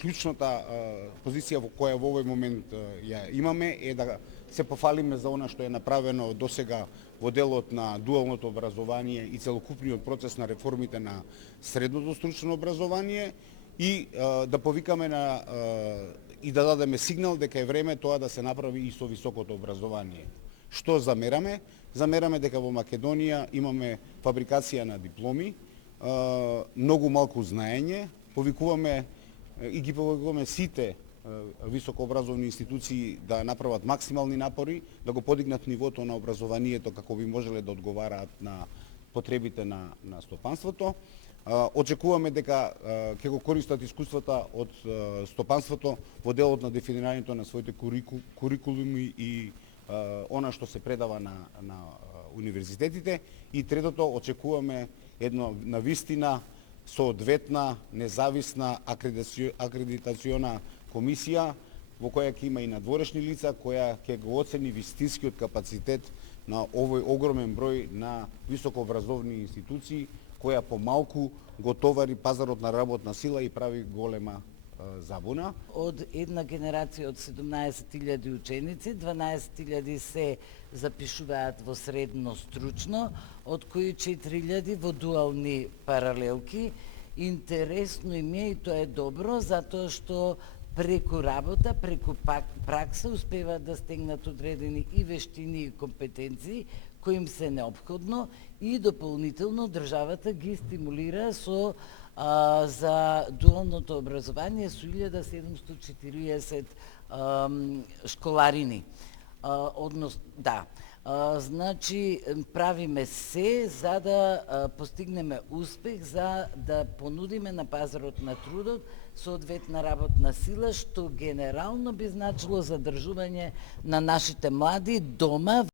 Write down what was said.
клучната позиција која во овој момент ја имаме е да се пофалиме за она што е направено досега во делот на дуалното образование и целокупниот процес на реформите на средното стручно образование и да повикаме и да дадеме сигнал дека е време тоа да се направи и со високото образование. Што замераме? Замераме дека во Македонија имаме фабрикација на дипломи, многу малку знаење, повикуваме сите високообразовни институции да направат максимални напори, да го подигнат нивото на образованието како би можеле да одговараат на потребите на стопанството. Очекуваме дека ќе го користат искуствата од стопанството во делот на дефинирањето на своите курикулуми и она што се предава на универзитетите. И третото, очекуваме една навистина соодветна, независна акредитациона комисија во која ќе има и надворешни лица, која ќе го оцени вистинскиот капацитет на овој огромен број на високообразовни институции, која помалку го товари пазарот на работна сила и прави голема забуна. Од една генерација од 17.000 ученици, 12.000 се запишуваат во средно стручно, од кои 4.000 во дуални паралелки. Интересно им е и тоа е добро, затоа што преку работа, преку пракса успеваат да стегнат одредени и вештини и компетенции кои им се неопходно и дополнително државата ги стимулира со за дуалното образование со 1740 школарини. Значи, правиме се за да постигнеме успех, за да понудиме на пазарот на трудот соодветна работна сила, што генерално би значило задржување на нашите млади дома